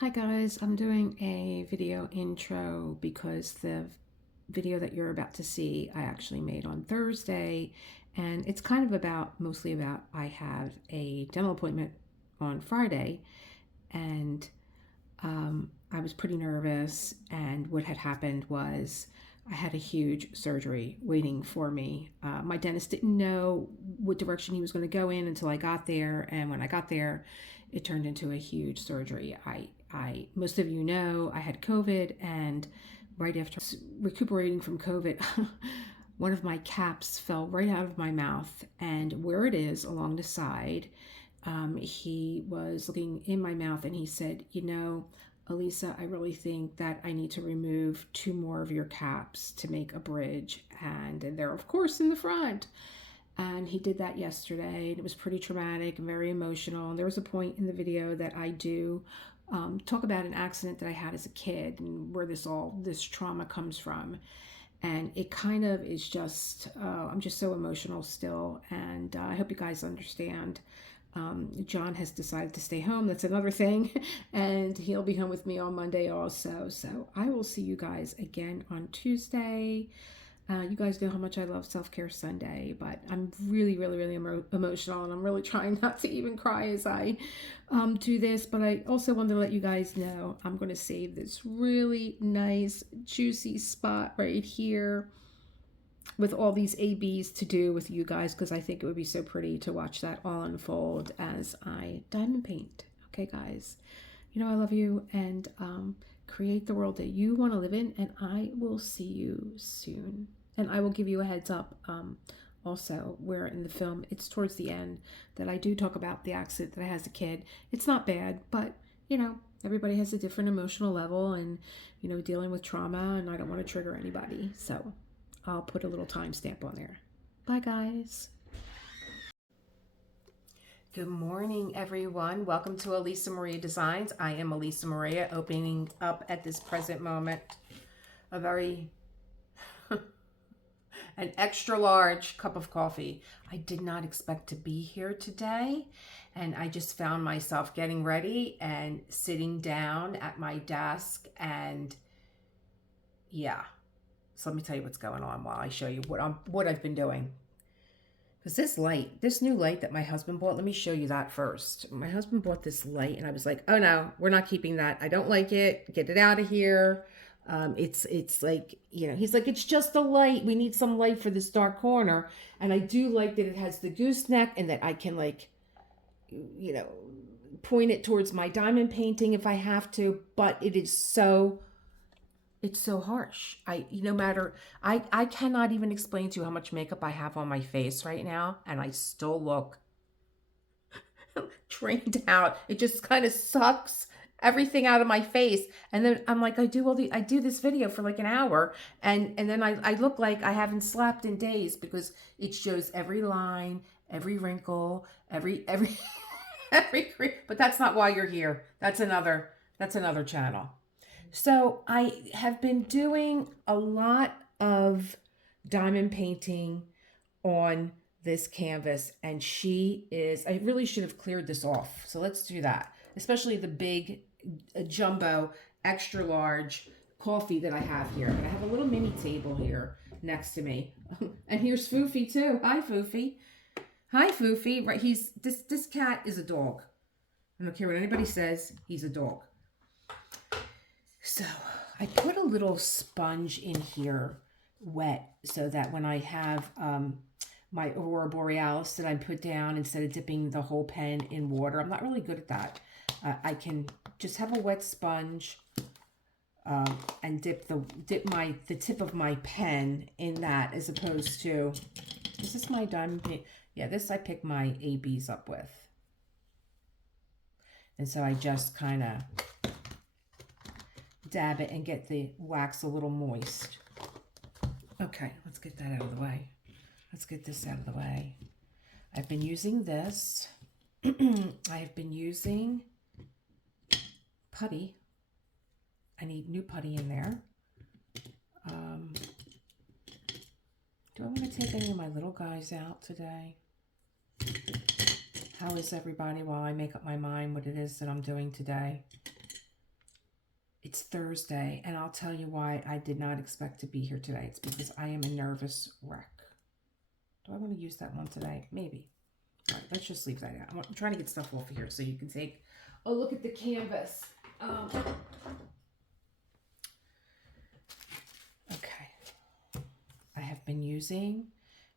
Hi guys, I'm doing a video intro because the video that you're about to see I actually made on Thursday, and it's kind of mostly about I have a dental appointment on Friday, and I was pretty nervous, and what had happened was I had a huge surgery waiting for me. My dentist didn't know what direction he was going to go in until I got there, and when I got there, it turned into a huge surgery. Most of you know, I had COVID, and right after recuperating from COVID, one of my caps fell right out of my mouth, and where it is along the side, he was looking in my mouth and he said, Elisa, I really think that I need to remove two more of your caps to make a bridge. And they're, of course, in the front. And he did that yesterday, and it was pretty traumatic and very emotional. And there was a point in the video that I do talk about an accident that I had as a kid and where this trauma comes from. And it kind of is just, I'm just so emotional still. And I hope you guys understand. John has decided to stay home. That's another thing. And he'll be home with me on Monday also. So I will see you guys again on Tuesday. You guys know how much I love Self-Care Sunday, but I'm really, really, really emotional, and I'm really trying not to even cry as I do this. But I also wanted to let you guys know I'm going to save this really nice, juicy spot right here with all these ABs to do with you guys, because I think it would be so pretty to watch that all unfold as I diamond paint. Okay, guys, you know I love you, and create the world that you want to live in, and I will see you soon. And I will give you a heads up also where in the film, it's towards the end, that I do talk about the accident that I had as a kid. It's not bad, but everybody has a different emotional level, and dealing with trauma, and I don't want to trigger anybody, so I'll put a little timestamp on there. Bye, guys. Good morning, everyone. Welcome to Elisa Maria Designs. I am Elisa Maria, opening up at this present moment a very an extra large cup of coffee. I did not expect to be here today, and I just found myself getting ready and sitting down at my desk, and yeah. So let me tell you what's going on while I show you what I've been doing. Because this new light that my husband bought, let me show you that first. My husband bought this light, and I was like, oh no, we're not keeping that. I don't like it. Get it out of here. It's like, he's like, it's just a light. We need some light for this dark corner. And I do like that it has the gooseneck, and that I can point it towards my diamond painting if I have to, but it's so harsh. I cannot even explain to you how much makeup I have on my face right now, and I still look drained out. It just kind of sucks everything out of my face. And then I'm like, I do this video for like an hour, and then I look like I haven't slept in days, because it shows every line, every wrinkle, every but that's not why you're here. That's another channel. So I have been doing a lot of diamond painting on this canvas, and I really should have cleared this off. So let's do that, especially the big jumbo extra large coffee that I have here. And I have a little mini table here next to me. And here's Foofy too. Hi, Foofy. Hi, Foofy. Right, this cat is a dog. I don't care what anybody says, he's a dog. So I put a little sponge in here wet, so that when I have my Aurora Borealis that I put down, instead of dipping the whole pen in water, I'm not really good at that. I can just have a wet sponge and dip the tip of my pen in that, as opposed to, is this my diamond paint? Yeah, this I pick my ABs up with. And so I just kind of dab it and get the wax a little moist. Okay, let's get that out of the way. Let's get this out of the way. I've been using this. I have been using putty. I need new putty in there. Do I want to take any of my little guys out today? How is everybody while I make up my mind what it is that I'm doing today? It's Thursday, and I'll tell you why I did not expect to be here today. It's because I am a nervous wreck. Do I want to use that one today? Maybe. All right, let's just leave that out. I'm trying to get stuff off of here so you can take a look at the canvas. Okay. I have been using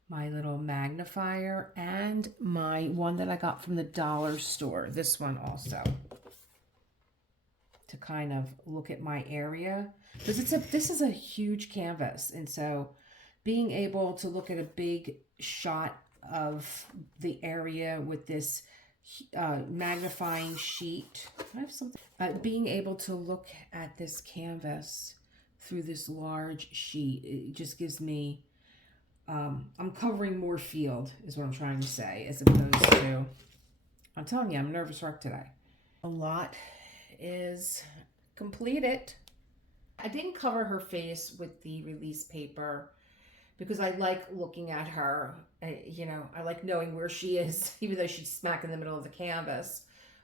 my little magnifier and my one that I got from the dollar store. This one also. To kind of look at my area, because this is a huge canvas, and so being able to look at a big shot of the area with this magnifying sheet, I have something. Being able to look at this canvas through this large sheet, it just gives me. I'm covering more field, is what I'm trying to say, as opposed to. I'm telling you, I'm a nervous wreck today. A lot is completed. I didn't cover her face with the release paper because I like looking at her. I like knowing where she is, even though she's smack in the middle of the canvas.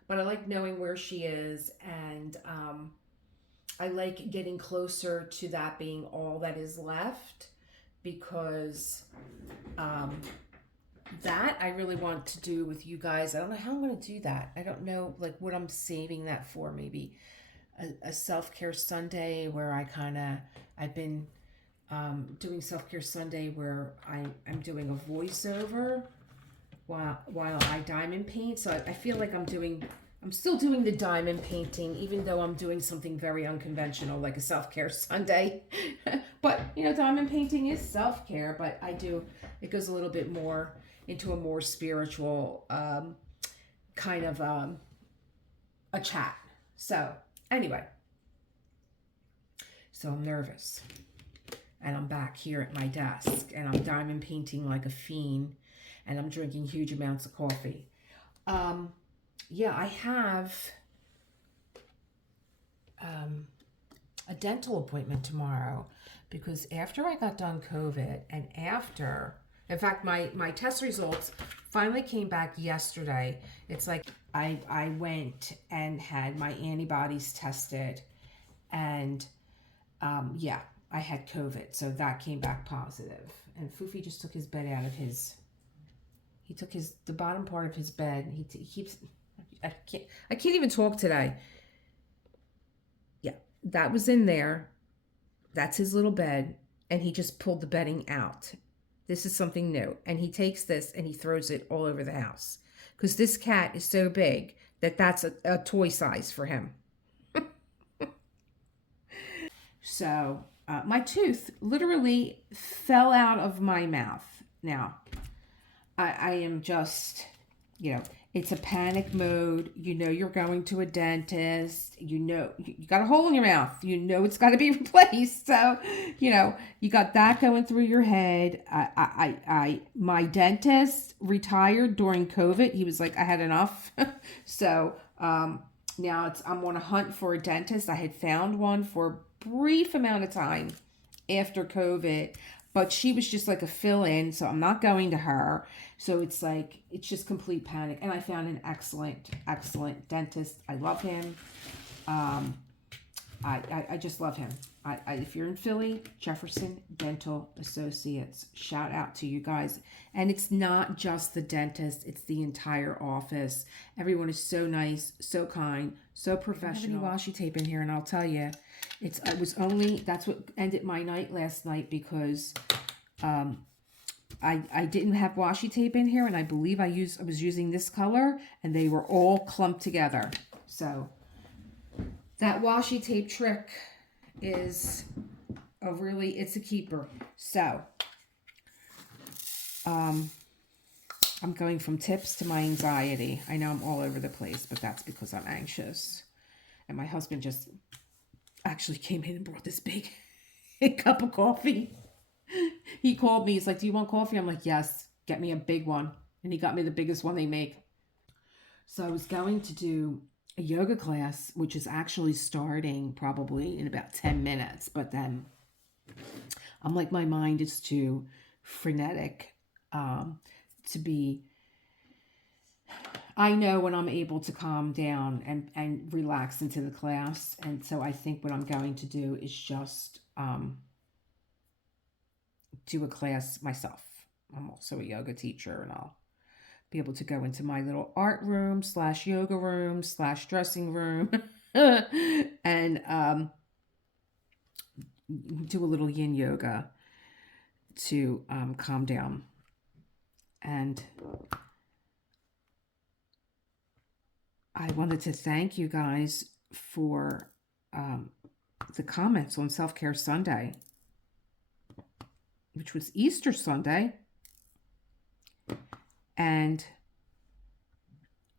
But I like knowing where she is, and I like getting closer to that being all that is left, because that I really want to do with you guys. I don't know how I'm going to do that. I don't know like what I'm saving that for. Maybe a self-care Sunday where I've been doing self-care Sunday where I'm doing a voiceover while I diamond paint. So I feel like I'm still doing the diamond painting, even though I'm doing something very unconventional like a self-care Sunday. But diamond painting is self-care, but it goes a little bit more into a more spiritual kind of a chat. So anyway, so I'm nervous, and I'm back here at my desk, and I'm diamond painting like a fiend, and I'm drinking huge amounts of coffee. Yeah, I have a dental appointment tomorrow, because after I got done COVID, and in fact, my test results finally came back yesterday. It's like I went and had my antibodies tested, and yeah, I had COVID, so that came back positive. And Foofy just took his bed out of he took the bottom part of his bed. He keeps, I can't even talk today. Yeah, that was in there. That's his little bed, and he just pulled the bedding out. This is something new, and he takes this and he throws it all over the house, because this cat is so big that that's a toy size for him. So my tooth literally fell out of my mouth. Now, I am just, it's a panic mode. You're going to a dentist. You got a hole in your mouth. It's got to be replaced. So, you got that going through your head. My dentist retired during COVID. He was like, I had enough. So now I'm on a hunt for a dentist. I had found one for a brief amount of time after COVID, but she was just like a fill-in, so I'm not going to her. So it's just complete panic. And I found an excellent dentist. I love him. I just love him. If you're in Philly, Jefferson Dental Associates, shout out to you guys. And it's not just the dentist, it's the entire office. Everyone is so nice, so kind, so professional. I have any washi tape in here, and I'll tell you, that's what ended my night last night, because I didn't have washi tape in here, and I believe I was using this color, and they were all clumped together. So that washi tape trick is it's a keeper. So I'm going from tips to my anxiety. I know I'm all over the place, but that's because I'm anxious. And my husband just actually came in and brought this big cup of coffee. He called me. He's like, do you want coffee? I'm like, yes, get me a big one. And he got me the biggest one they make. So I was going to do a yoga class, which is actually starting probably in about 10 minutes. But then I'm like, my mind is too frenetic to be I know when I'm able to calm down and relax into the class. And so I think what I'm going to do is just do a class myself. I'm also a yoga teacher, and I'll be able to go into my little art room slash yoga room slash dressing room and do a little yin yoga to calm down. And I wanted to thank you guys for the comments on Self-Care Sunday, which was Easter Sunday. And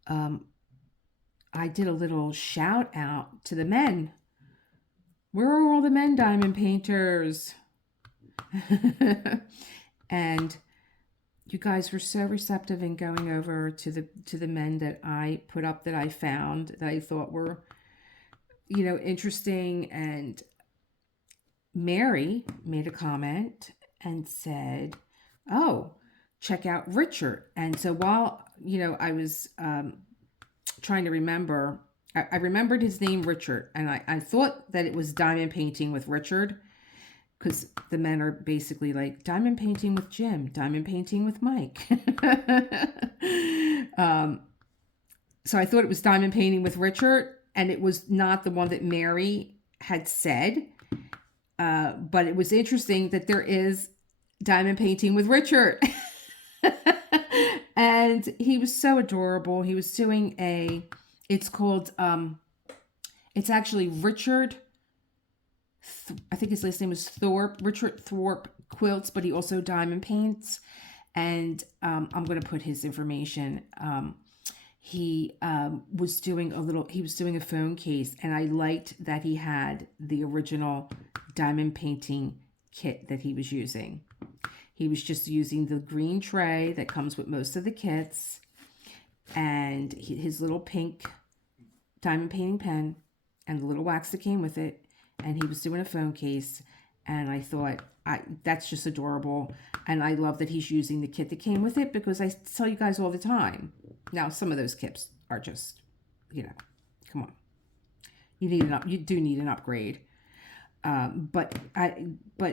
I did a little shout out to the men. Where are all the men, diamond painters? And you guys were so receptive in going over to the men that I put up, that I found, that I thought were, interesting. And Mary made a comment and said, "Oh, check out Richard." And so while, I was trying to remember, I remembered his name, Richard, and I thought that it was diamond painting with Richard, because the men are basically like diamond painting with Jim, diamond painting with Mike. So I thought it was diamond painting with Richard, and it was not the one that Mary had said. But it was interesting that there is diamond painting with Richard. And he was so adorable. He was doing it's called, it's actually Richard, I think his last name is Thorpe, Richard Thorpe Quilts, but he also diamond paints. And I'm going to put his information. He was doing a phone case, and I liked that he had the original diamond painting kit that he was using. He was just using the green tray that comes with most of the kits, and his little pink diamond painting pen and the little wax that came with it. And he was doing a phone case, and I thought, that's just adorable. And I love that he's using the kit that came with it, because I tell you guys all the time. Now, some of those kits are just, come on. You do need an upgrade. But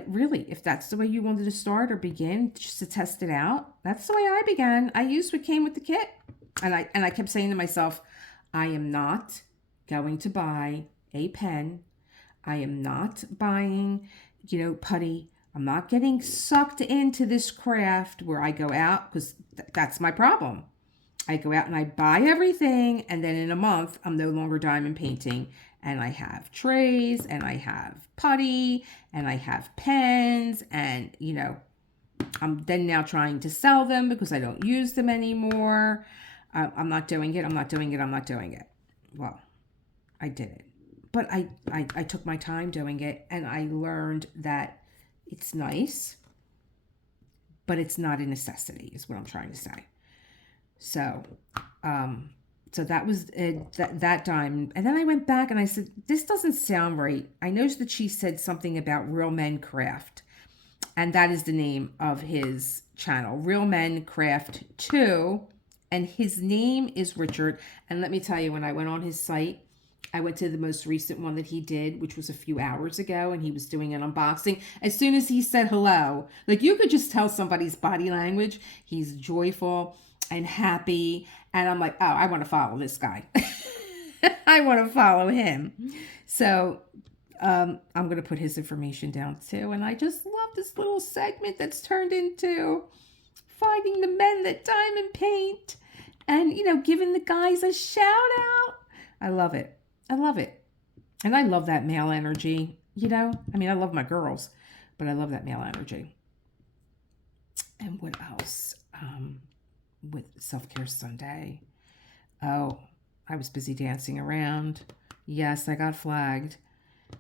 really, if that's the way you wanted to start or begin, just to test it out, that's the way I began. I used what came with the kit, and I kept saying to myself, I am not going to buy a pen. I am not buying, putty. I'm not getting sucked into this craft where I go out, because that's my problem. I go out and I buy everything, and then in a month, I'm no longer diamond painting. And I have trays, and I have putty, and I have pens, and, I'm then now trying to sell them because I don't use them anymore. I'm not doing it. I'm not doing it. Well, I did it. But I took my time doing it, and I learned that it's nice, but it's not a necessity, is what I'm trying to say. So, so that was that time. And then I went back and I said, this doesn't sound right. I noticed that she said something about Real Men Craft. And that is the name of his channel, Real Men Craft 2. And his name is Richard. And let me tell you, when I went on his site, I went to the most recent one that he did, which was a few hours ago, and he was doing an unboxing. As soon as he said hello, like, you could just tell somebody's body language. He's joyful and happy. And I'm like, oh, I want to follow this guy. I want to follow him. So I'm going to put his information down too. And I just love this little segment that's turned into finding the men that diamond paint and, giving the guys a shout out. I love it. I love it. And I love that male energy, I love my girls, but I love that male energy. And what else? With Self-Care Sunday. Oh, I was busy dancing around. Yes, I got flagged,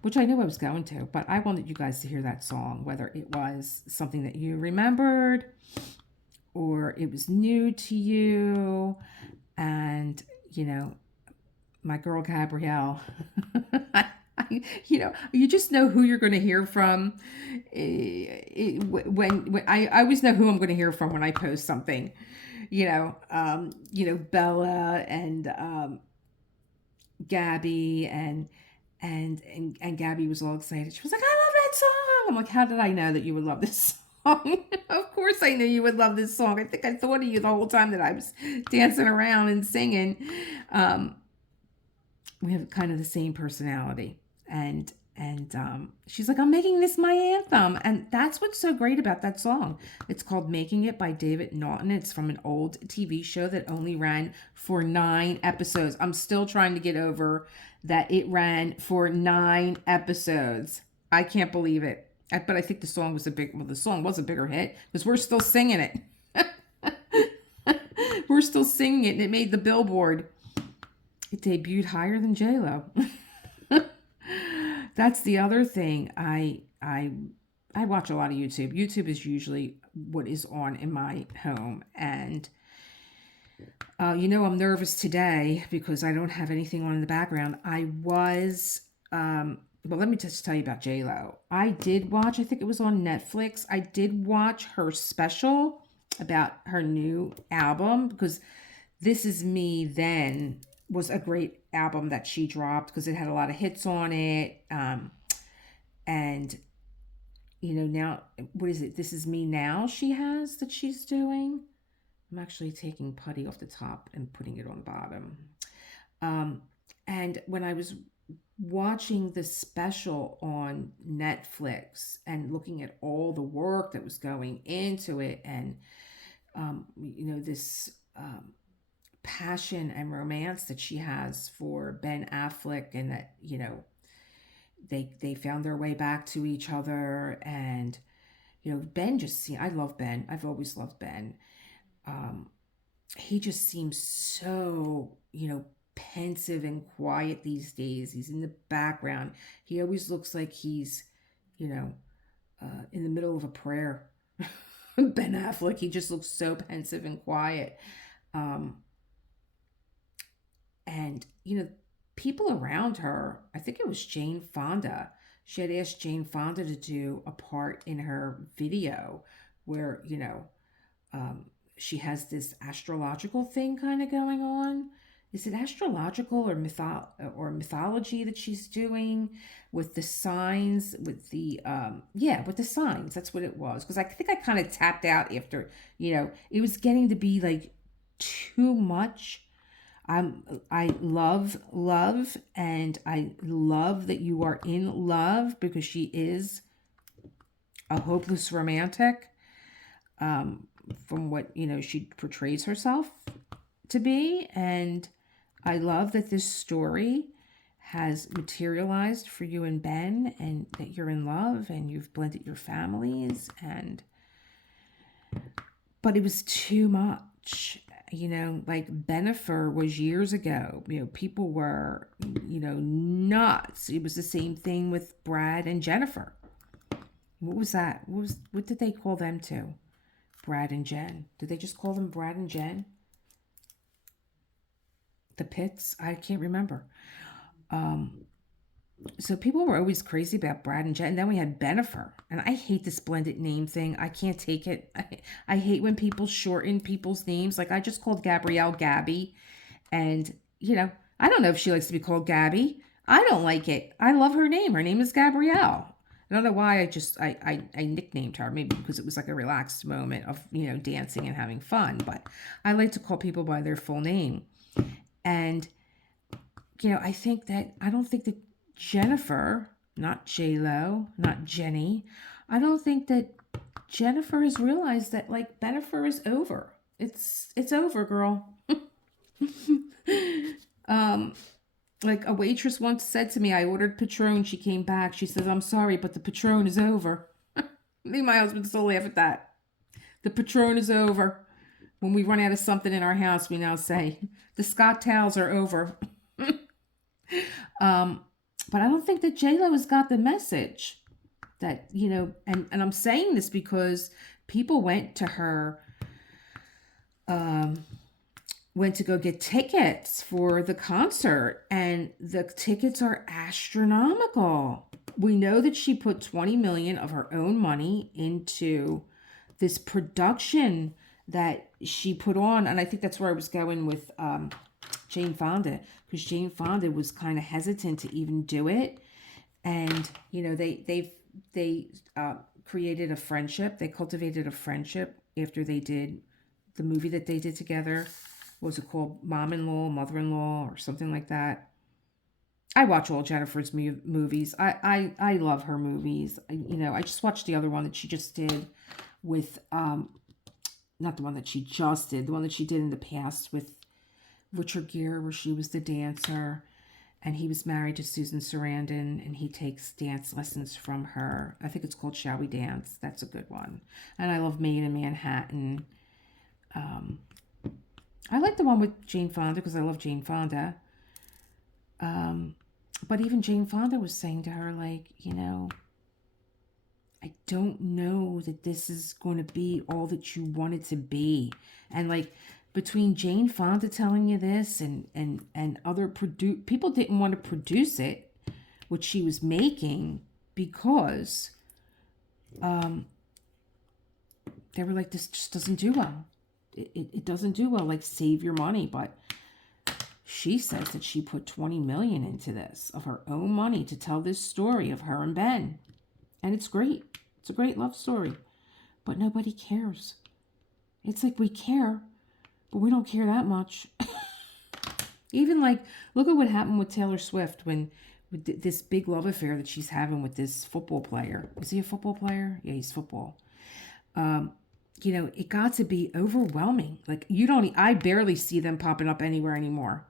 which I knew I was going to, but I wanted you guys to hear that song, whether it was something that you remembered or it was new to you. And, my girl Gabrielle, you just know who you're going to hear from. When I always know who I'm going to hear from when I post something. Bella and Gabby and Gabby was all excited. She was like, "I love that song." I'm like, "How did I know that you would love this song?" Of course, I knew you would love this song. I think I thought of you the whole time that I was dancing around and singing. Um, we have kind of the same personality, and she's like, "I'm making this my anthem," and that's what's so great about that song. It's called "Making It" by David Naughton. It's from an old TV show that only ran for 9 episodes. I'm still trying to get over that it ran for 9 episodes. I can't believe it. But I think the song was the song was a bigger hit because we're still singing it. We're still singing it, and it made the Billboard. It debuted higher than J-Lo. That's the other thing. I watch a lot of YouTube. YouTube is usually what is on in my home, and I'm nervous today because I don't have anything on in the background. I was well, let me just tell you about J-Lo. I did watch, I think it was on Netflix. I did watch her special about her new album because This Is Me Then was a great album that she dropped because it had a lot of hits on it. And now, what is it? This Is Me Now she's doing. I'm actually taking putty off the top and putting it on the bottom. And when I was watching the special on Netflix and looking at all the work that was going into it, and this passion and romance that she has for Ben Affleck, and that they found their way back to each other, and Ben I love Ben. I've always loved Ben. He just seems so pensive and quiet these days. He's in the background. He always looks like he's in the middle of a prayer. Ben Affleck, he just looks so pensive and quiet. And people around her, I think it was Jane Fonda. She had asked Jane Fonda to do a part in her video where she has this astrological thing kind of going on. Is it astrological or mythology that she's doing with the signs, with the with the signs? That's what it was. Because I think I kind of tapped out after it was getting to be like too much. I love, and I love that you are in love because she is a hopeless romantic. From what she portrays herself to be, and I love that this story has materialized for you and Ben, and that you're in love and you've blended your families, but it was too much. Like Bennifer was years ago. People were nuts. It was the same thing with Brad and Jennifer. What was that? What did they call them to? Brad and Jen. Did they just call them Brad and Jen? The Pitts? I can't remember. So people were always crazy about Brad and Jen. And then we had Bennifer. And I hate this blended name thing. I can't take it. I hate when people shorten people's names. Like I just called Gabrielle Gabby. And, I don't know if she likes to be called Gabby. I don't like it. I love her name. Her name is Gabrielle. I don't know why I nicknamed her, maybe because it was like a relaxed moment of, dancing and having fun. But I like to call people by their full name. And, I don't think that Jennifer, not J-Lo, not Jenny, I don't think that Jennifer has realized that, like, Bennifer is over. It's over, girl. Like a waitress once said to me, I ordered Patron. She came back. She says, "I'm sorry, but the Patron is over." Me and my husband still laugh at that. The Patron is over. When we run out of something in our house, we now say, the Scott towels are over. But I don't think that J-Lo has got the message that, and I'm saying this because people went to her, went to go get tickets for the concert, and the tickets are astronomical. We know that she put $20 million of her own money into this production that she put on, and I think that's where I was going with Jane Fonda, because Jane Fonda was kind of hesitant to even do it, and they created a friendship. They cultivated a friendship after they did the movie that they did together. What was it called? Mom-in-law, mother-in-law, or something like that. I watch all Jennifer's movies. I love her movies. I just watched the other one that she just did with not the one that she just did, the one that she did in the past with Richard Gere, where she was the dancer, and he was married to Susan Sarandon, and he takes dance lessons from her. I think it's called Shall We Dance. That's a good one. And I love Made in Manhattan. I like the one with Jane Fonda because I love Jane Fonda. But even Jane Fonda was saying to her, like, I don't know that this is going to be all that you want it to be. And like between Jane Fonda telling you this and other people didn't want to produce it, what she was making, because they were like, this just doesn't do well. It doesn't do well. Like, save your money. But she says that she put $20 million into this of her own money to tell this story of her and Ben. And it's great. It's a great love story. But nobody cares. It's like we care, but we don't care that much. Even like, look at what happened with Taylor Swift with this big love affair that she's having with this football player. Is he a football player? Yeah, he's football. It got to be overwhelming. Like, I barely see them popping up anywhere anymore.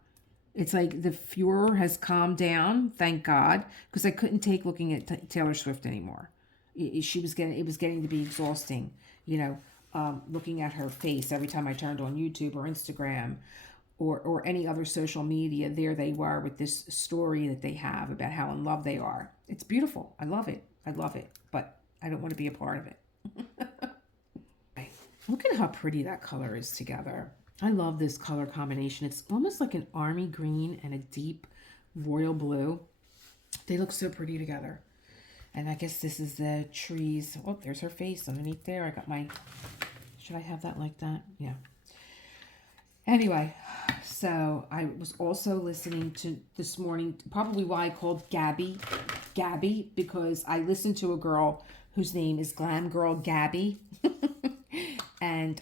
It's like the furor has calmed down, thank God, because I couldn't take looking at Taylor Swift anymore. It was getting to be exhausting, looking at her face every time I turned on YouTube or Instagram or any other social media. There they were with this story that they have about how in love they are. It's beautiful. I love it. But I don't want to be a part of it. Look at how pretty that color is together. I love this color combination. It's almost like an army green and a deep royal blue. They look so pretty together. And I guess this is the trees. Oh, there's her face underneath there. I got should I have that like that? Yeah. Anyway, so I was also listening to this morning, probably why I called Gabby, because I listened to a girl whose name is Glam Girl Gabby. And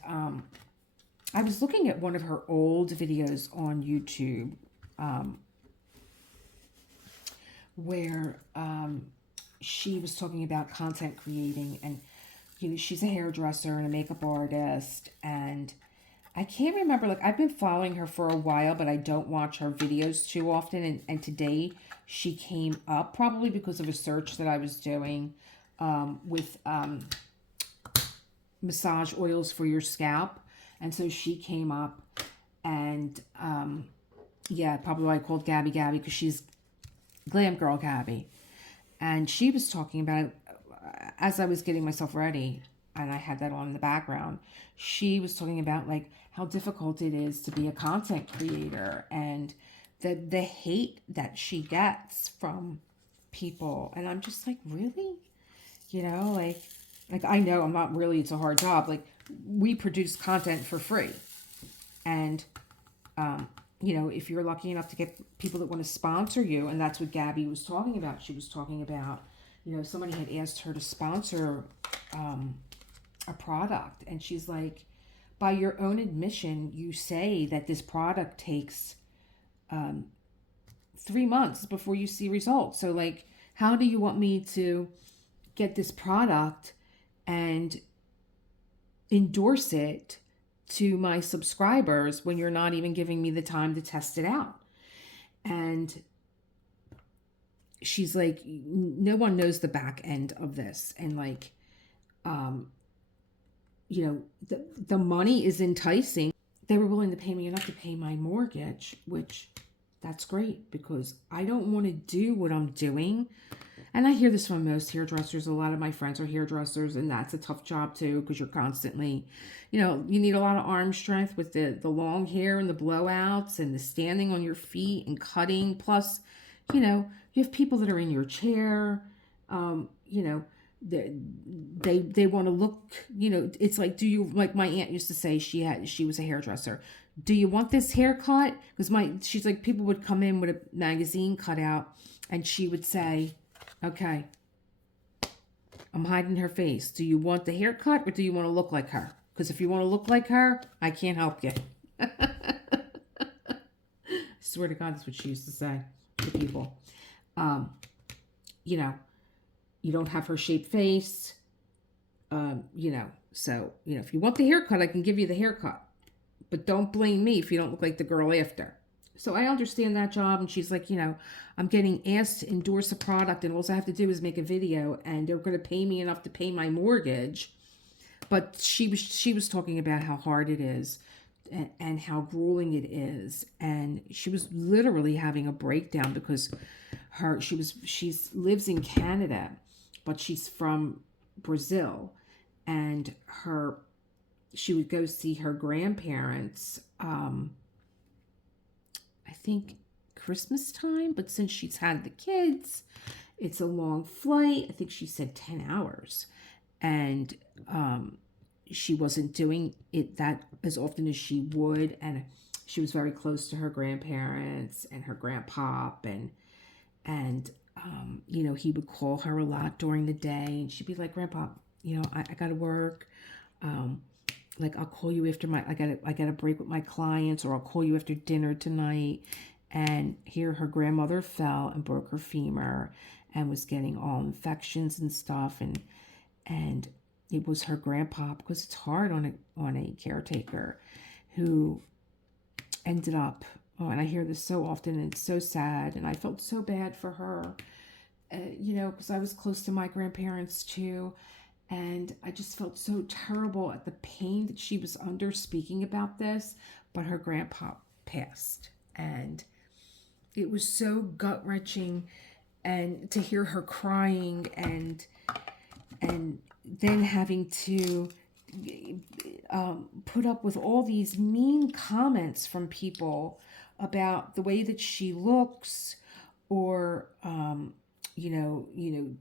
I was looking at one of her old videos on YouTube where she was talking about content creating, and she's a hairdresser and a makeup artist, and I can't remember, like, I've been following her for a while, but I don't watch her videos too often, and today she came up probably because of a search that I was doing with massage oils for your scalp. And so she came up, and probably why I called Gabby because she's Glam Girl Gabby. And she was talking about, as I was getting myself ready, and I had that on in the background, she was talking about like how difficult it is to be a content creator, and the hate that she gets from people. And I'm just like, really? Like I know I'm not really, it's a hard job. Like, we produce content for free. And, if you're lucky enough to get people that want to sponsor you, and that's what Gabby was talking about. She was talking about, somebody had asked her to sponsor a product. And she's like, by your own admission, you say that this product takes 3 months before you see results. So, like, how do you want me to get this product and endorse it to my subscribers when you're not even giving me the time to test it out? And she's like, no one knows the back end of this. And like, the money is enticing. They were willing to pay me enough to pay my mortgage, which that's great, because I don't want to do what I'm doing. And I hear this from most hairdressers. A lot of my friends are hairdressers, and that's a tough job too, because you're constantly, you need a lot of arm strength with the long hair and the blowouts and the standing on your feet and cutting. Plus, you have people that are in your chair. they want to look, it's like, do you, like my aunt used to say, she was a hairdresser, do you want this haircut? Because she's like, people would come in with a magazine cut out, and she would say, okay, I'm hiding her face, do you want the haircut or do you want to look like her? Because if you want to look like her, I can't help you. I swear to God, that's what she used to say to people. You know, you don't have her shaped face. So, if you want the haircut, I can give you the haircut. But don't blame me if you don't look like the girl after. So I understand that job. And she's like, I'm getting asked to endorse a product, and all I have to do is make a video, and they're going to pay me enough to pay my mortgage. But she was talking about how hard it is and how grueling it is. And she was literally having a breakdown because she lives in Canada, but she's from Brazil, and she would go see her grandparents, I think Christmas time, but since she's had the kids, it's a long flight. I think she said 10 hours. And she wasn't doing it that as often as she would. And she was very close to her grandparents and her grandpop. And he would call her a lot during the day. And she'd be like, Grandpa, I got to work. Like, I'll call you after I got a break with my clients, or I'll call you after dinner tonight. And here her grandmother fell and broke her femur and was getting all infections and stuff. And it was her grandpa, because it's hard on a caretaker, who ended up, and I hear this so often, and it's so sad, and I felt so bad for her, because I was close to my grandparents too. And I just felt so terrible at the pain that she was under speaking about this. But her grandpa passed. And it was so gut-wrenching. And to hear her crying and then having to put up with all these mean comments from people about the way that she looks, or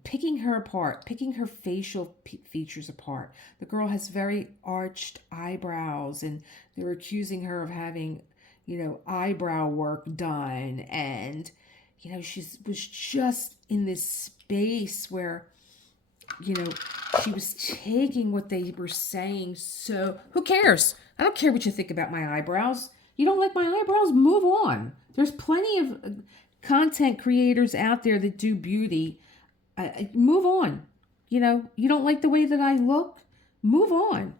picking her apart, picking her facial features apart. The girl has very arched eyebrows, and they're accusing her of having, eyebrow work done. And, she was just in this space where, she was taking what they were saying. So who cares? I don't care what you think about my eyebrows. You don't like my eyebrows? Move on. There's plenty of content creators out there that do beauty. Move on. You don't like the way that I look? Move on.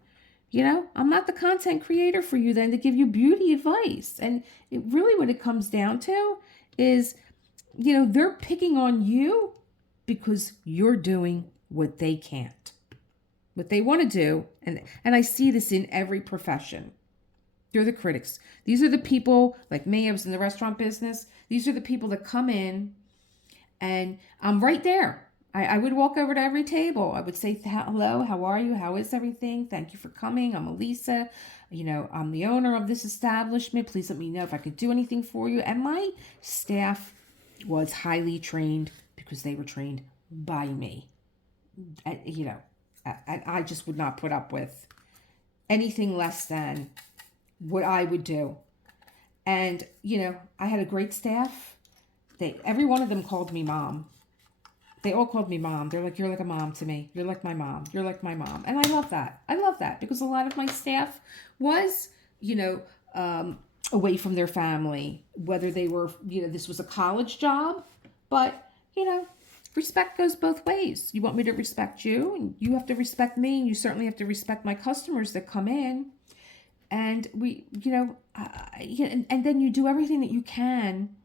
I'm not the content creator for you then to give you beauty advice. And it really, what it comes down to is, they're picking on you because you're doing what they can't, what they want to do. And I see this in every profession. They're the critics. These are the people, like me, I was in the restaurant business. These are the people that come in, and I'm right there. I would walk over to every table. I would say, hello, how are you? How is everything? Thank you for coming. I'm Elisa. I'm the owner of this establishment. Please let me know if I could do anything for you. And my staff was highly trained because they were trained by me. I just would not put up with anything less than what I would do. And, I had a great staff. Every one of them called me mom. They all called me mom. They're like, you're like a mom to me. You're like my mom. You're like my mom. And I love that. I love that because a lot of my staff was, away from their family, whether they were, this was a college job, but, respect goes both ways. You want me to respect you, and you have to respect me, and you certainly have to respect my customers that come in. And we, and then you do everything that you can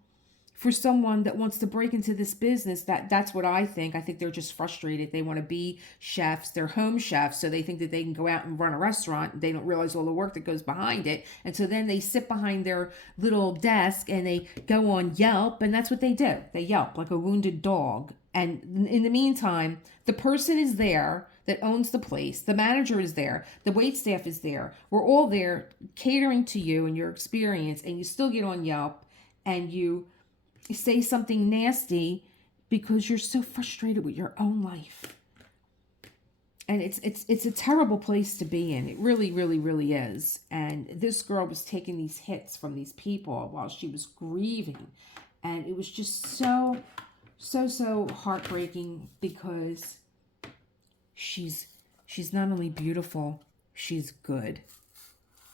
for someone that wants to break into this business. That's what I think. I think they're just frustrated. They want to be chefs. They're home chefs. So they think that they can go out and run a restaurant. They don't realize all the work that goes behind it. And so then they sit behind their little desk and they go on Yelp, and that's what they do. They Yelp like a wounded dog. And in the meantime, the person is there that owns the place. The manager is there. The wait staff is there. We're all there catering to you and your experience, and you still get on Yelp and you say something nasty because you're so frustrated with your own life. And it's a terrible place to be in. It really, really, really is. And this girl was taking these hits from these people while she was grieving. And it was just so heartbreaking because she's she's not only beautiful, she's good.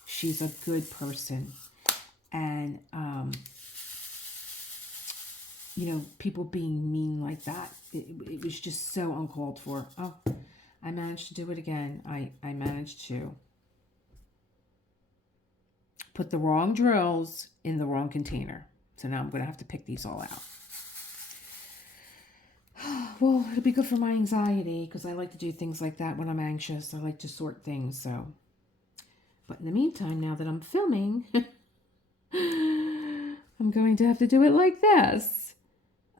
She's a good person. And people being mean like that, it was just so uncalled for. Oh, I managed to do it again. I managed to put the wrong drills in the wrong container. So now I'm going to have to pick these all out. Well, it'll be good for my anxiety because I like to do things like that when I'm anxious. I like to sort things. So, but in the meantime, now that I'm filming, I'm going to have to do it like this.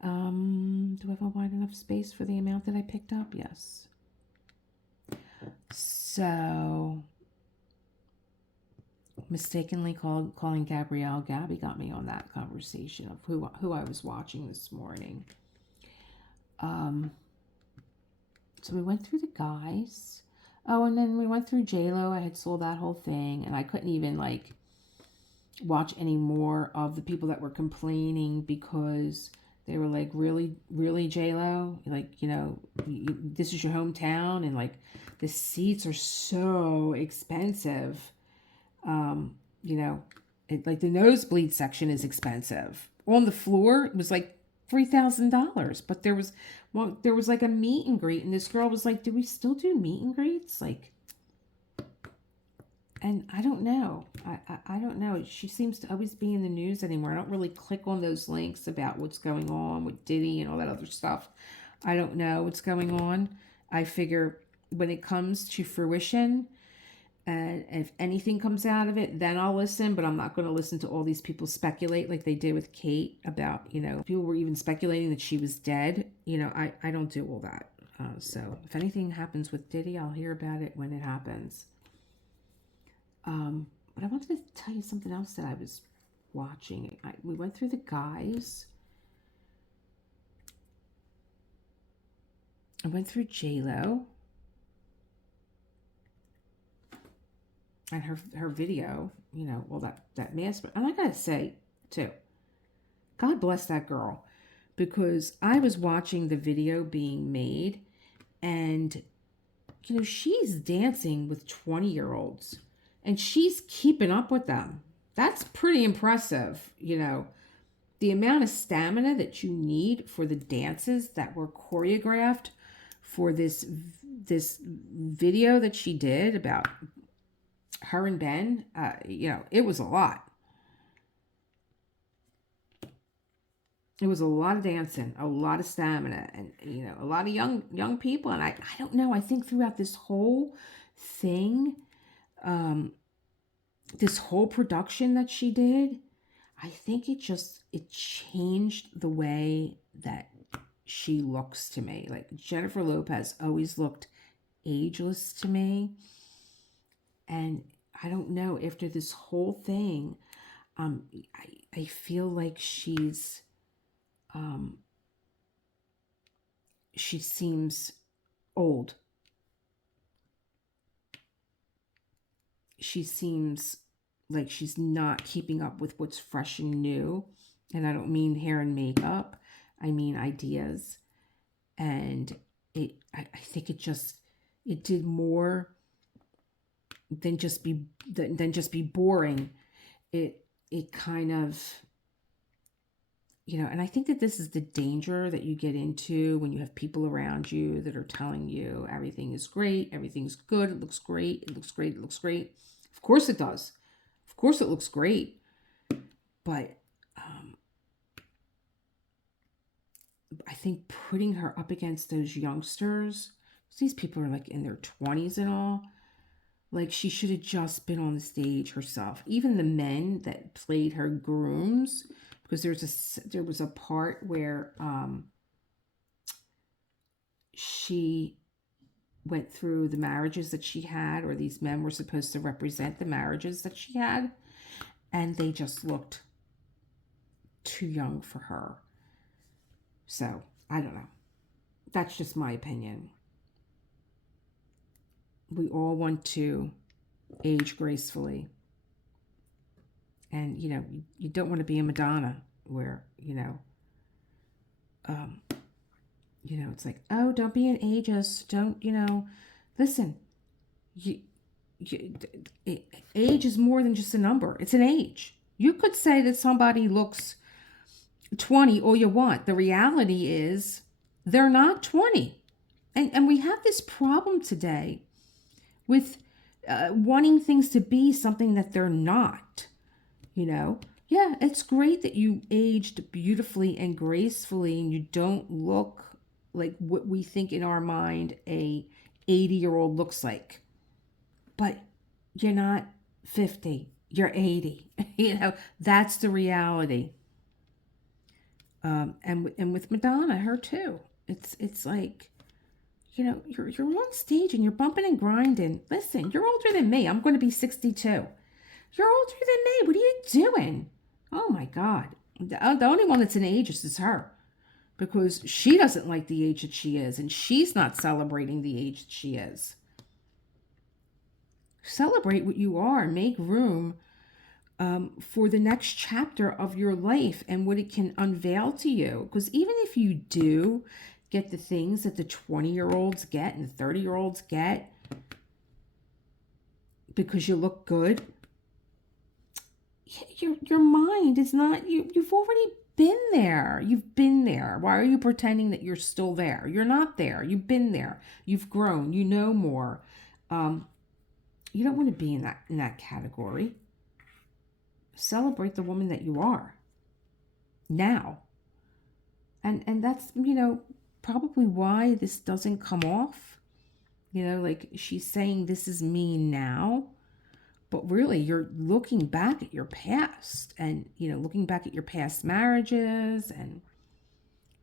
Do I have a wide enough space for the amount that I picked up? Yes. So, mistakenly calling Gabrielle. Gabby got me on that conversation of who I was watching this morning. So we went through the guys. Oh, and then we went through J-Lo. I had sold that whole thing, and I couldn't even watch any more of the people that were complaining because they were like, really, really, J-Lo? This is your hometown, and the seats are so expensive. The nosebleed section is expensive. On the floor, it was like $3,000, but there was like a meet and greet, and this girl was like, do we still do meet and greets? And I don't know. I don't know. She seems to always be in the news anymore. I don't really click on those links about what's going on with Diddy and all that other stuff. I don't know what's going on. I figure when it comes to fruition, and if anything comes out of it, then I'll listen. But I'm not going to listen to all these people speculate like they did with Kate about, people were even speculating that she was dead. I don't do all that. So if anything happens with Diddy, I'll hear about it when it happens. But I wanted to tell you something else that I was watching. We went through the guys. I went through J-Lo. And her video, that mask. And I gotta say, too, God bless that girl. Because I was watching the video being made, and, she's dancing with 20-year-olds. And she's keeping up with them. That's pretty impressive, The amount of stamina that you need for the dances that were choreographed for this video that she did about her and Ben, it was a lot. It was a lot of dancing, a lot of stamina, and a lot of young people. And I don't know. I think throughout this whole thing, this whole production that she did, I think it changed the way that she looks to me. Like Jennifer Lopez always looked ageless to me. And I don't know, after this whole thing, I feel like she seems old. She seems like she's not keeping up with what's fresh and new. And I don't mean hair and makeup. I mean ideas. And I think it did more than just be boring. It kind of, and I think that this is the danger that you get into when you have people around you that are telling you everything is great, everything's good, it looks great, it looks great, it looks great. Of course it does. Of course it looks great. But I think putting her up against those youngsters, these people are like in their 20s and all, like she should have just been on the stage herself. Even the men that played her grooms, because there was a part where she went through the marriages that she had, or these men were supposed to represent the marriages that she had, and they just looked too young for her. So I don't know. That's just my opinion. we all want to age gracefully. And, you don't want to be a Madonna where, um, it's like, oh, don't be an ageist. Don't, listen, you, you, age is more than just a number. It's an age. You could say that somebody looks 20 all you want. The reality is they're not 20. And we have this problem today with wanting things to be something that they're not. Yeah, it's great that you aged beautifully and gracefully and you don't look like what we think in our mind a 80-year-old looks like. But you're not 50, you're 80. That's the reality. And with Madonna, her too. It's like, you're on stage and you're bumping and grinding. Listen, you're older than me. I'm going to be 62. You're older than me. What are you doing? Oh my God. The only one that's an ageist is her, because she doesn't like the age that she is, and she's not celebrating the age that she is. Celebrate what you are. Make room for the next chapter of your life and what it can unveil to you. Because even if you do get the things that the 20-year-olds get and the 30-year-olds get because you look good, your mind is not, you've already been there. You've been there. Why are you pretending that you're still there? You're not there. You've been there. You've grown. You know more. You don't want to be in that category. Celebrate the woman that you are now. And that's, probably why this doesn't come off. Like she's saying, this is me now. But really, you're looking back at your past and, looking back at your past marriages. And,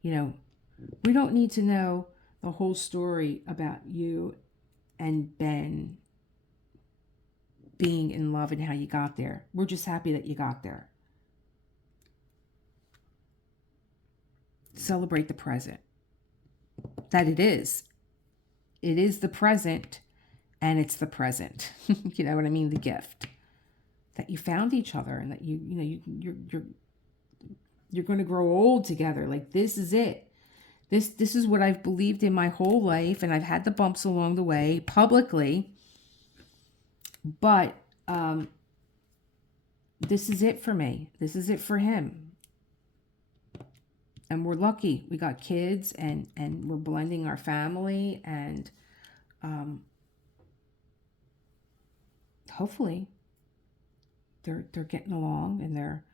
we don't need to know the whole story about you and Ben being in love and how you got there. We're just happy that you got there. Celebrate the present. That it is. It is the present, and it's the present. You know what I mean? The gift that you found each other, and that you're going to grow old together. Like, this is it. This is what I've believed in my whole life, and I've had the bumps along the way publicly. But this is it for me. This is it for him. And we're lucky. We got kids, and we're blending our family, and hopefully they're getting along, and they're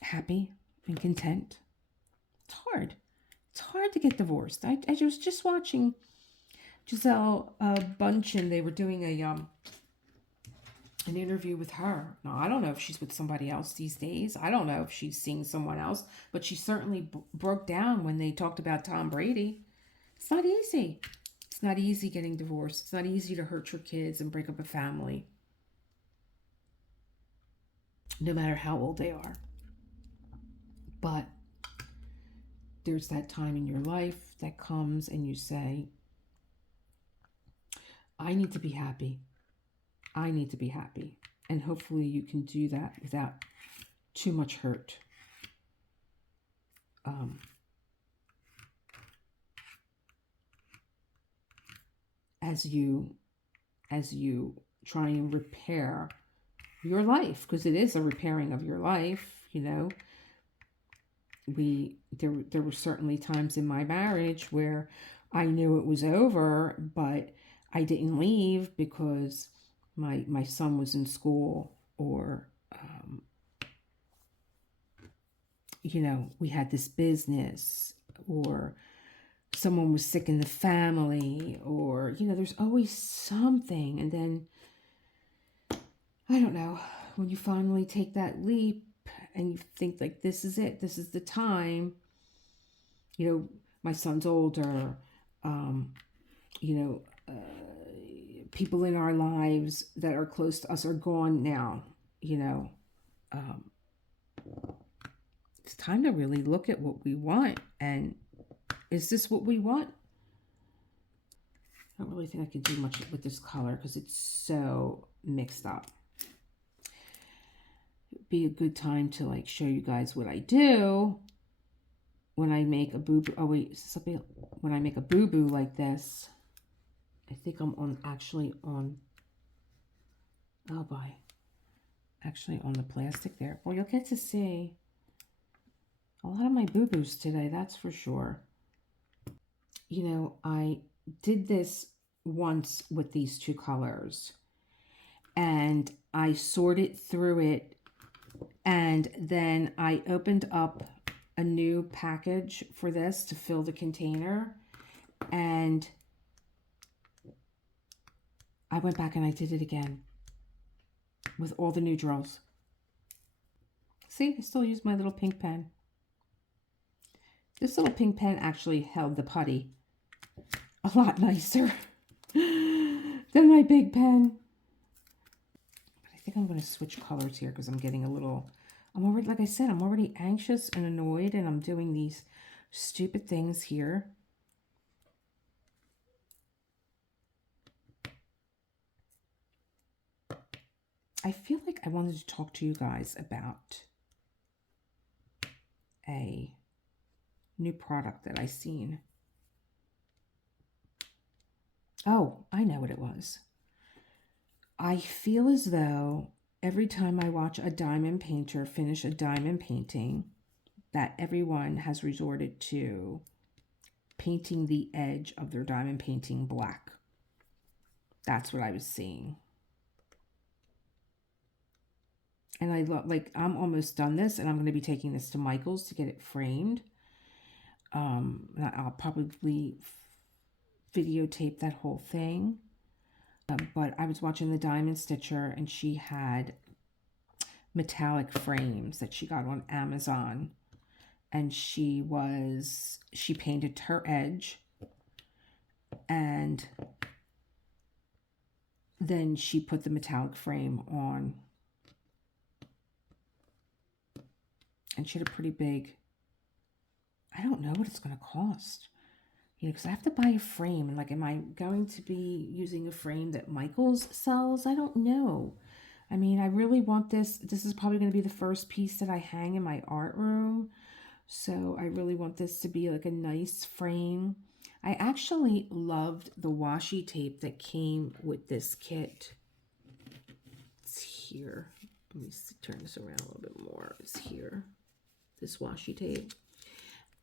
happy and content. It's hard. It's hard to get divorced. I was just watching Giselle Bundchen. They were doing an interview with her. Now, I don't know if she's with somebody else these days. I don't know if she's seeing someone else, but she certainly broke down when they talked about Tom Brady. It's not easy. It's not easy getting divorced. It's not easy to hurt your kids and break up a family, no matter how old they are. But there's that time in your life that comes and you say, I need to be happy. I need to be happy. And hopefully you can do that without too much hurt. As you try and repair your life, because it is a repairing of your life. There were certainly times in my marriage where I knew it was over, but I didn't leave because my son was in school, or we had this business, or someone was sick in the family, or there's always something. And then, I don't know, when you finally take that leap and you think, like, this is it, this is the time. My son's older, people in our lives that are close to us are gone now. It's time to really look at what we want, and is this what we want? I don't really think I can do much with this color because it's so mixed up. It'd be a good time to like show you guys what I do when I make a boo-boo. Oh wait, something when I make a boo-boo like this. I think I'm on actually on, oh boy, actually on the plastic there. Well, you'll get to see a lot of my boo-boos today, that's for sure. You know, I did this once with these two colors and I sorted through it, and then I opened up a new package for this to fill the container, and I went back and I did it again with all the new drills. See, I still use my little pink pen. This little pink pen actually held the putty a lot nicer than my big pen. But I think I'm going to switch colors here because I'm getting a little, I'm already, like I said, I'm already anxious and annoyed, and I'm doing these stupid things here. I feel like I wanted to talk to you guys about a new product that I seen. Oh, I know what it was. I feel as though every time I watch a diamond painter finish a diamond painting, that everyone has resorted to painting the edge of their diamond painting black. That's what I was seeing. And I love, like, I'm almost done this, and I'm going to be taking this to Michael's to get it framed. I'll probably videotape that whole thing. But I was watching the Diamond Stitcher, and she had metallic frames that she got on Amazon. And she painted her edge, and then she put the metallic frame on. And she had a pretty big, I don't know what it's going to cost. You know, because I have to buy a frame. And like, am I going to be using a frame that Michael's sells? I don't know. I mean, I really want this. This is probably going to be the first piece that I hang in my art room. So I really want this to be like a nice frame. I actually loved the washi tape that came with this kit. It's here. Let me turn this around a little bit more. It's here. This washi tape.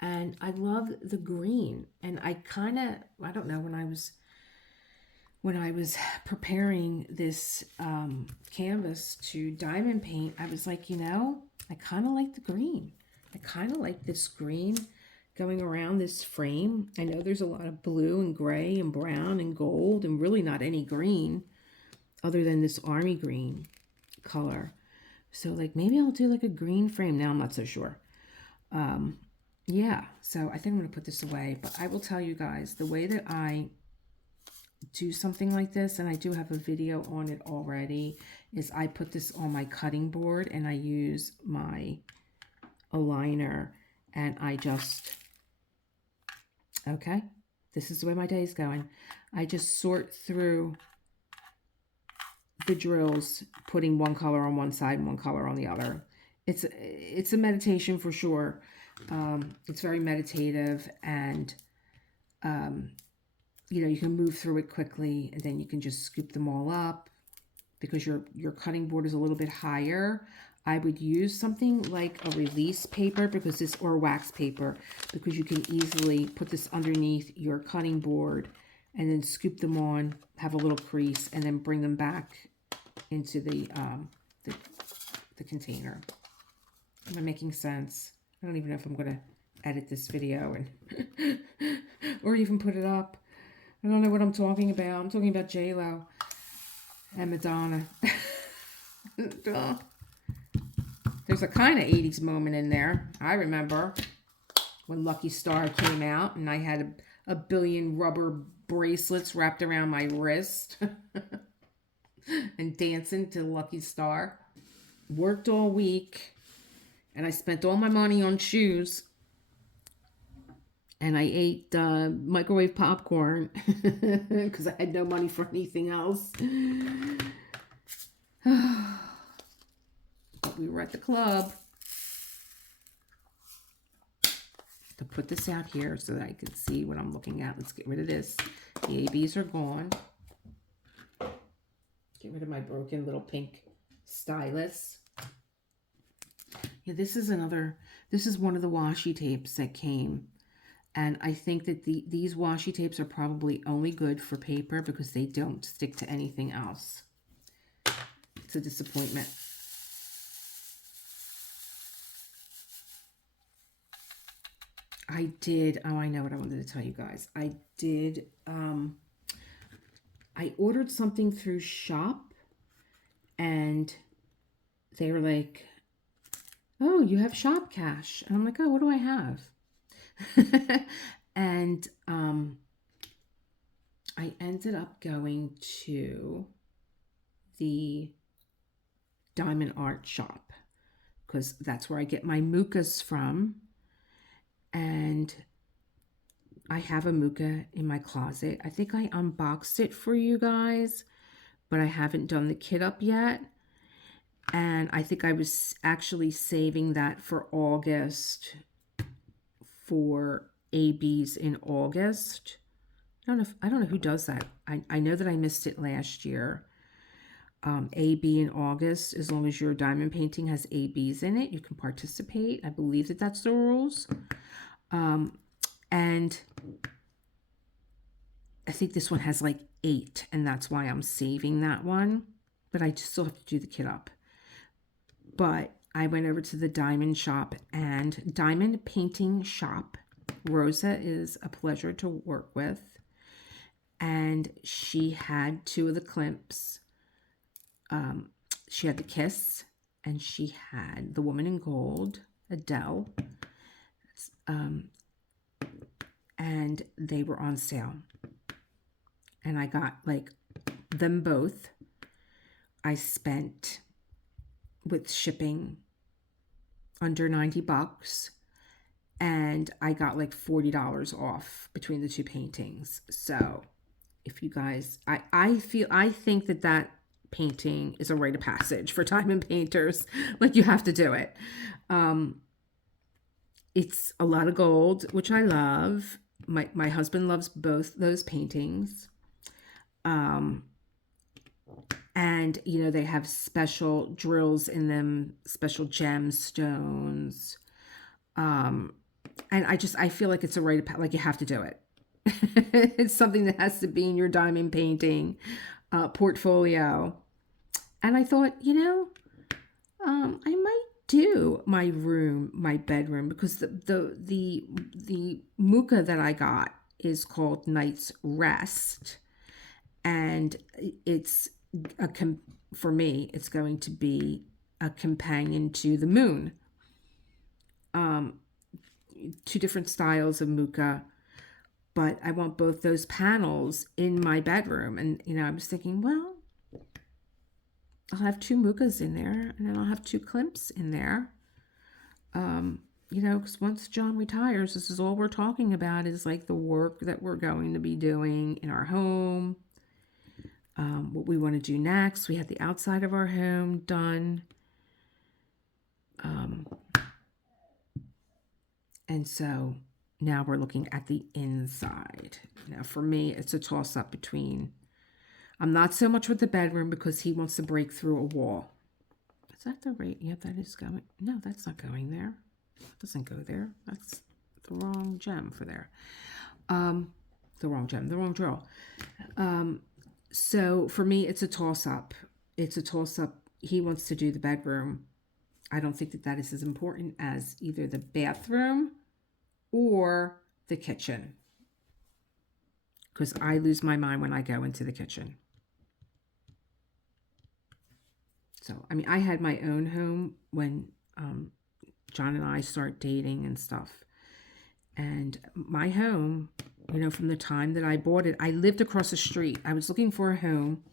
And I love the green. And I kind of, I don't know, when I was preparing this canvas to diamond paint, I was like, you know, I kind of like the green. I kind of like this green going around this frame. I know there's a lot of blue and gray and brown and gold and really not any green other than this army green color. So like maybe I'll do like a green frame. Now I'm not so sure. Yeah, so I think I'm going to put this away. But I will tell you guys, the way that I do something like this, and I do have a video on it already, is I put this on my cutting board and I use my aligner, and I just, okay, this is the way my day is going. I just sort through the drills, putting one color on one side and one color on the other. It's a meditation for sure. It's very meditative, and you know, you can move through it quickly, and then you can just scoop them all up because your cutting board is a little bit higher. I would use something like a release paper or wax paper, because you can easily put this underneath your cutting board and then scoop them on, have a little crease, and then bring them back into the container. Am I making sense? I don't even know if I'm going to edit this video and or even put it up. I don't know what I'm talking about. I'm talking about J-Lo and Madonna. There's a kind of 80s moment in there. I remember when Lucky Star came out and I had a billion rubber bracelets wrapped around my wrist and dancing to Lucky Star. Worked all week, and I spent all my money on shoes. and I ate microwave popcorn because I had no money for anything else. But we were at the club to put this out here so that I could see what I'm looking at. Let's get rid of this. The ABs are gone. Get rid of my broken little pink stylus. Yeah, this is one of the washi tapes that came. And I think that these washi tapes are probably only good for paper because they don't stick to anything else. It's a disappointment. I did, oh, I know what I wanted to tell you guys. I ordered something through Shop, and they were like, oh, you have Shop Cash. And I'm like, oh, what do I have? And I ended up going to the Diamond Art Shop because that's where I get my mukas from. And I have a muka in my closet. I think I unboxed it for you guys, but I haven't done the kit up yet. And I think I was actually saving that for August, for ABs in August. I don't know who does that. I know that I missed it last year. AB in August, as long as your diamond painting has ABs in it, you can participate. I believe that that's the rules. And I think this one has like 8, and that's why I'm saving that one. But I just still have to do the kit up. But I went over to the diamond shop, and Diamond Painting Shop. Rosa is a pleasure to work with. And she had 2 of the climps. She had the Kiss, and she had the Woman in Gold, Adele. And they were on sale. And I got like them both. I spent with shipping under $90, and I got like $40 off between the 2 paintings. So if you guys, I think that painting is a rite of passage for diamond painters. Like, you have to do it. It's a lot of gold, which I love. My husband loves both those paintings. And, you know, they have special drills in them, special gemstones. And I feel like it's a rite of, like, you have to do it. It's something that has to be in your diamond painting portfolio. And I thought, you know, I might do my room, my bedroom, because the muka that I got is called Night's Rest, and it's for me, it's going to be a companion to the moon. 2 different styles of muka, but I want both those panels in my bedroom. And, you know, I was thinking, well, I'll have 2 mukas in there, and then I'll have 2 climps in there. You know, because once John retires, this is all we're talking about, is like the work that we're going to be doing in our home. What we want to do next. We had the outside of our home done. And so now we're looking at the inside. Now for me, it's a toss-up between, I'm not so much with the bedroom because he wants to break through a wall. Is that the right? Yeah, that is going. No, that's not going there. It doesn't go there. That's the wrong gem for there. The wrong gem, the wrong drill. So for me, it's a toss-up. It's a toss-up. He wants to do the bedroom. I don't think that is as important as either the bathroom or the kitchen, because I lose my mind when I go into the kitchen. So, I mean, I had my own home when John and I start dating and stuff. And my home, you know, from the time that I bought it, I lived across the street. I was looking for a home.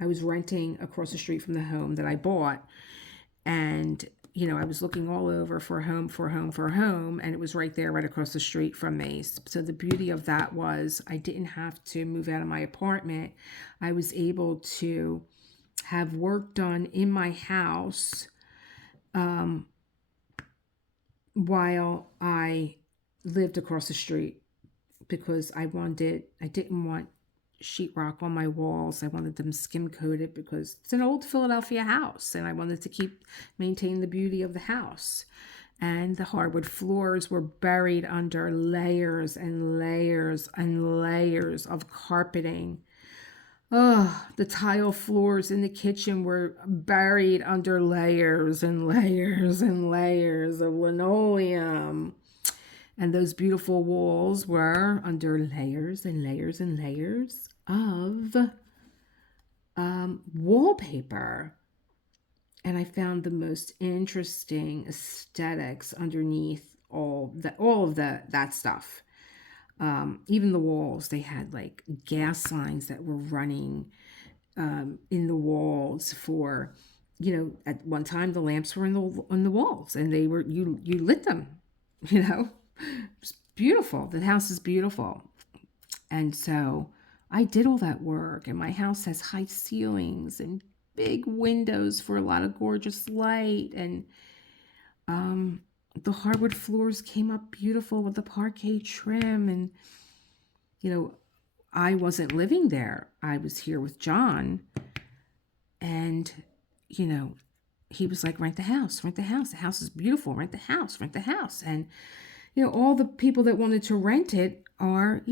I was renting across the street from the home that I bought. And I was looking all over for a home, and it was right there, right across the street from me. So the beauty of that was I didn't have to move out of my apartment. I was able to have work done in my house while I lived across the street, because I didn't want sheetrock on my walls. I wanted them skim coated because it's an old Philadelphia house and I wanted to maintain the beauty of the house. And the hardwood floors were buried under layers and layers and layers of carpeting. Oh, the tile floors in the kitchen were buried under layers and layers and layers of linoleum. And those beautiful walls were under layers and layers and layers of wallpaper. And I found the most interesting aesthetics underneath all of that stuff. Even the walls, they had like gas lines that were running in the walls for, at one time the lamps were on the walls, and they were you lit them. It's beautiful. The house is beautiful. And so I did all that work, and my house has high ceilings and big windows for a lot of gorgeous light, and the hardwood floors came up beautiful with the parquet trim. And I wasn't living there. I was here with John, and he was like, rent the house, the house is beautiful, rent the house. And all the people that wanted to rent it are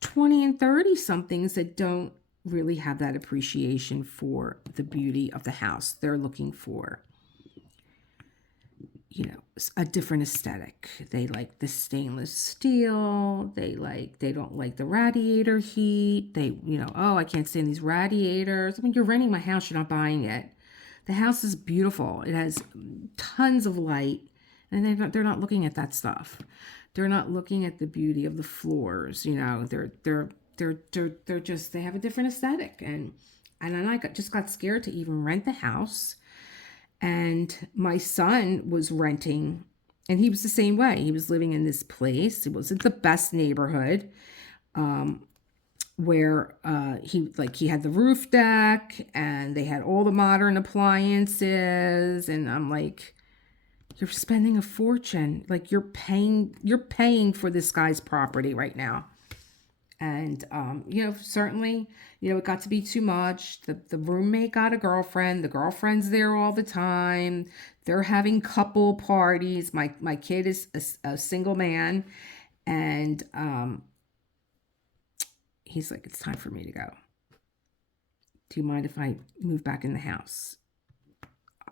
20 and 30 somethings that don't really have that appreciation for the beauty of the house. They're looking for a different aesthetic. They like the stainless steel. They don't like the radiator heat. Oh, I can't stand these radiators. I mean, you're renting my house, you're not buying it. The house is beautiful. It has tons of light, and they're not looking at that stuff. They're not looking at the beauty of the floors. They're just, they have a different aesthetic. And then I just got scared to even rent the house. And my son was renting, and he was the same way. He was living in this place. It wasn't the best neighborhood, where he had the roof deck, and they had all the modern appliances. And I'm like, you're spending a fortune. Like, you're paying for this guy's property right now. And, certainly, it got to be too much. The roommate got a girlfriend. The girlfriend's there all the time. They're having couple parties. My kid is a single man. And he's like, it's time for me to go. Do you mind if I move back in the house?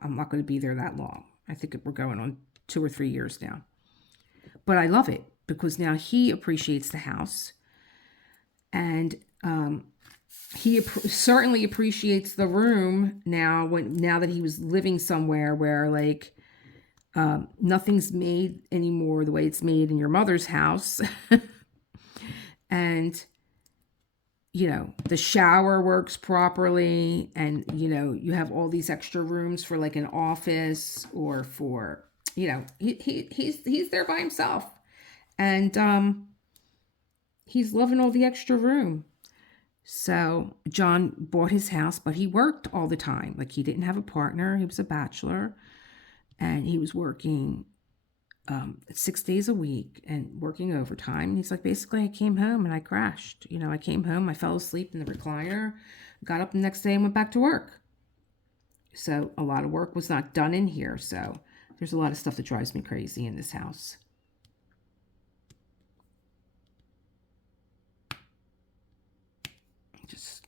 I'm not going to be there that long. I think we're going on 2 or 3 years now. But I love it because now he appreciates the house. And he certainly appreciates the room now that he was living somewhere where nothing's made anymore the way it's made in your mother's house. And the shower works properly, and you have all these extra rooms for like an office, or for he's there by himself, and he's loving all the extra room. So John bought his house, but he worked all the time. Like, he didn't have a partner. He was a bachelor, and he was working 6 days a week and working overtime. And he's like, basically, I came home and I crashed. I came home, I fell asleep in the recliner, got up the next day and went back to work. So a lot of work was not done in here. So there's a lot of stuff that drives me crazy in this house. Just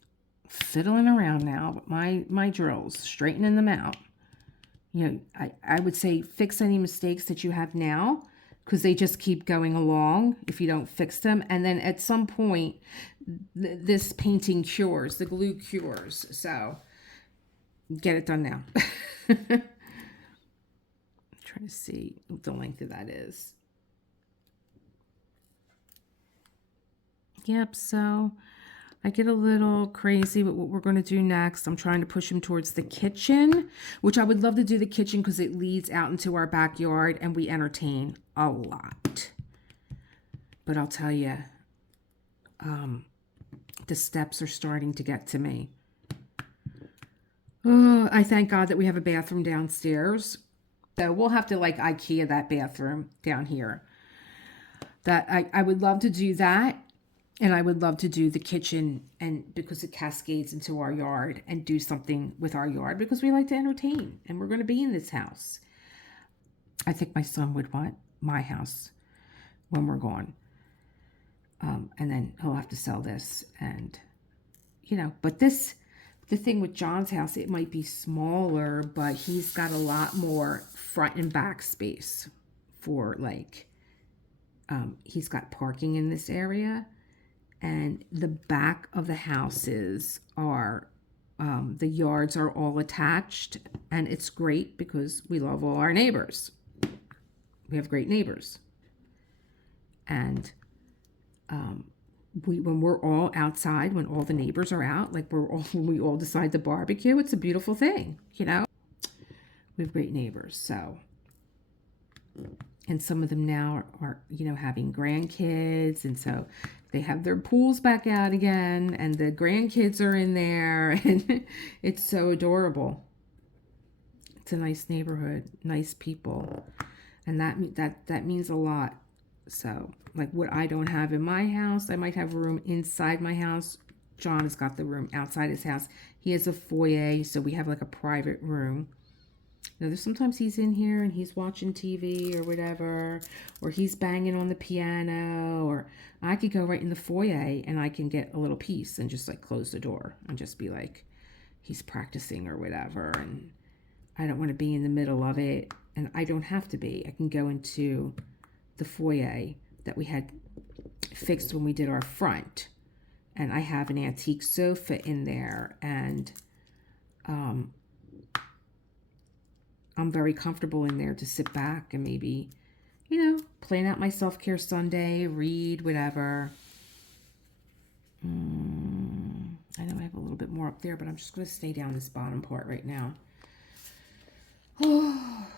fiddling around now with my drills, straightening them out. I would say fix any mistakes that you have now, because they just keep going along if you don't fix them. And then at some point, this painting cures, the glue cures. So get it done now. I'm trying to see what the length of that is. Yep, so I get a little crazy with what we're going to do next. I'm trying to push him towards the kitchen, which I would love to do the kitchen because it leads out into our backyard and we entertain a lot. But I'll tell you, the steps are starting to get to me. Oh, I thank God that we have a bathroom downstairs. So we'll have to like IKEA that bathroom down here. That I would love to do that. And I would love to do the kitchen, and because it cascades into our yard, and do something with our yard because we like to entertain and we're going to be in this house. I think my son would want my house when we're gone. And then he'll have to sell this, and but the thing with John's house, it might be smaller, but he's got a lot more front and back space for like, he's got parking in this area. And the back of the houses are, the yards are all attached. And it's great because we love all our neighbors. We have great neighbors. And when we're all outside, when all the neighbors are out, like when we all decide to barbecue, it's a beautiful thing, We have great neighbors, so. And some of them now are having grandkids, and so they have their pools back out again, and the grandkids are in there, and it's so adorable. It's a nice neighborhood, nice people, and that means a lot. So, like what I don't have in my house, I might have room inside my house. John has got the room outside his house. He has a foyer, so we have like a private room. There's sometimes he's in here and he's watching TV or whatever, or he's banging on the piano, or I could go right in the foyer and I can get a little piece and just like close the door and just be like, he's practicing or whatever. And I don't want to be in the middle of it, and I don't have to be. I can go into the foyer that we had fixed when we did our front, and I have an antique sofa in there, and I'm very comfortable in there to sit back and maybe, plan out my self-care Sunday, read, whatever. I know I have a little bit more up there, but I'm just going to stay down this bottom part right now. Oh,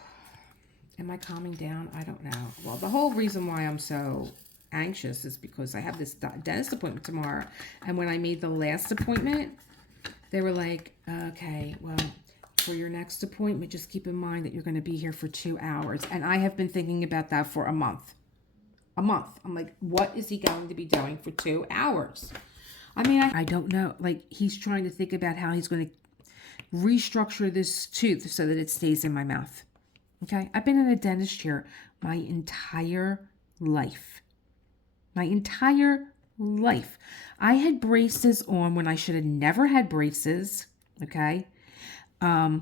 am I calming down? I don't know. Well, the whole reason why I'm so anxious is because I have this dentist appointment tomorrow. And when I made the last appointment, they were like, okay, well, for your next appointment, just keep in mind that you're going to be here for 2 hours. And I have been thinking about that for a month. I'm like, what is he going to be doing for 2 hours? I mean, I don't know. Like, he's trying to think about how he's going to restructure this tooth so that it stays in my mouth. Okay? I've been in a dentist chair my entire life. My entire life. I had braces on when I should have never had braces. Okay? I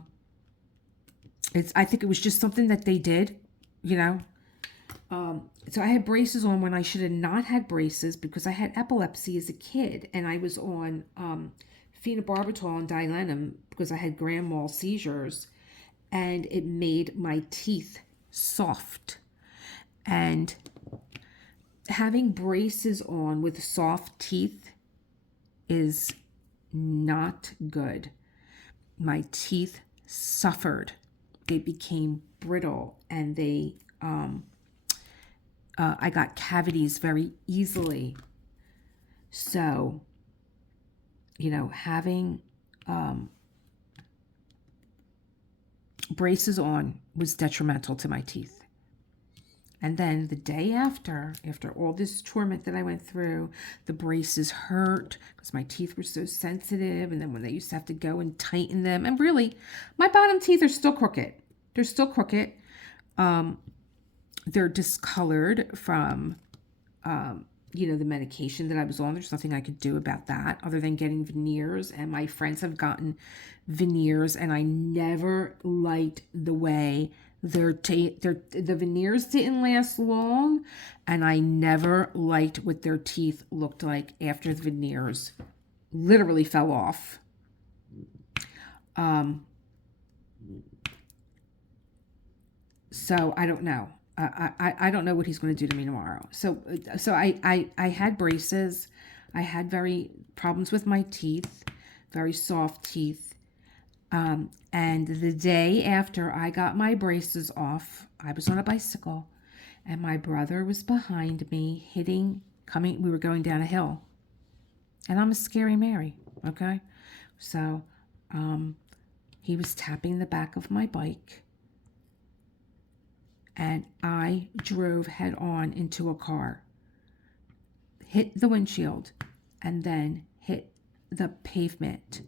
think it was just something that they did, so I had braces on when I should have not had braces because I had epilepsy as a kid, and I was on phenobarbital and Dilanum because I had grand mal seizures, and it made my teeth soft. And having braces on with soft teeth is not good. My teeth suffered. They became brittle, and I got cavities very easily. So, having braces on was detrimental to my teeth. And then the day after all this torment that I went through, the braces hurt because my teeth were so sensitive. And then when they used to have to go and tighten them, and really, my bottom teeth are still crooked. They're still crooked. They're discolored from, the medication that I was on. There's nothing I could do about that other than getting veneers. And my friends have gotten veneers, and I never liked the way the veneers didn't last long, and I never liked what their teeth looked like after the veneers literally fell off. So I don't know. I don't know what he's going to do to me tomorrow. So I had braces. I had very problems with my teeth, very soft teeth. And the day after I got my braces off, I was on a bicycle and my brother was behind me we were going down a hill. And I'm a scary Mary, okay? So he was tapping the back of my bike and I drove head on into a car, hit the windshield, and then hit the pavement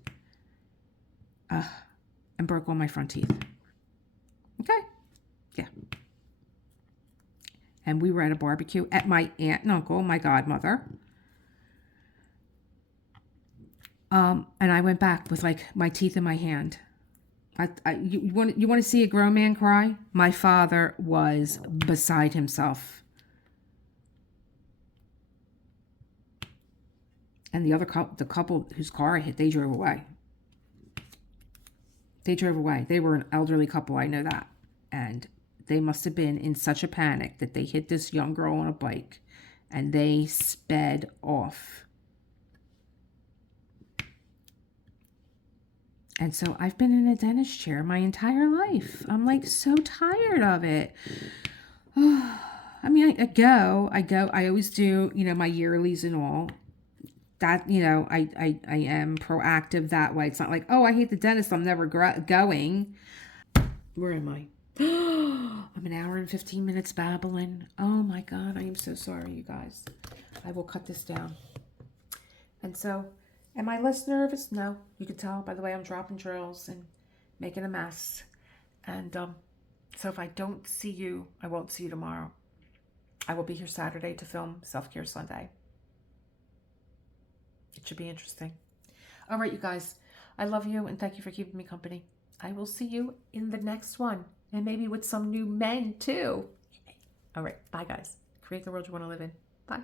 and broke all my front teeth. Okay? Yeah. And we were at a barbecue at my aunt and uncle, my godmother. And I went back with like my teeth in my hand. You want to see a grown man cry? My father was beside himself. And the couple whose car I hit, they drove away. They drove away. They were an elderly couple, I know that. And they must have been in such a panic that they hit this young girl on a bike and they sped off. And so I've been in a dentist chair my entire life. I'm like so tired of it. I mean, I go. I always do, my yearlies and all. That, I am proactive that way. It's not like, oh, I hate the dentist, I'm never going. Where am I? I'm an hour and 15 minutes babbling. Oh my God, I am so sorry, you guys. I will cut this down. And so, am I less nervous? No. You can tell by the way I'm dropping drills and making a mess. And so if I don't see you, I won't see you tomorrow. I will be here Saturday to film Self-Care Sunday. It should be interesting. All right, you guys. I love you and thank you for keeping me company. I will see you in the next one. And maybe with some new men too. All right. Bye, guys. Create the world you want to live in. Bye.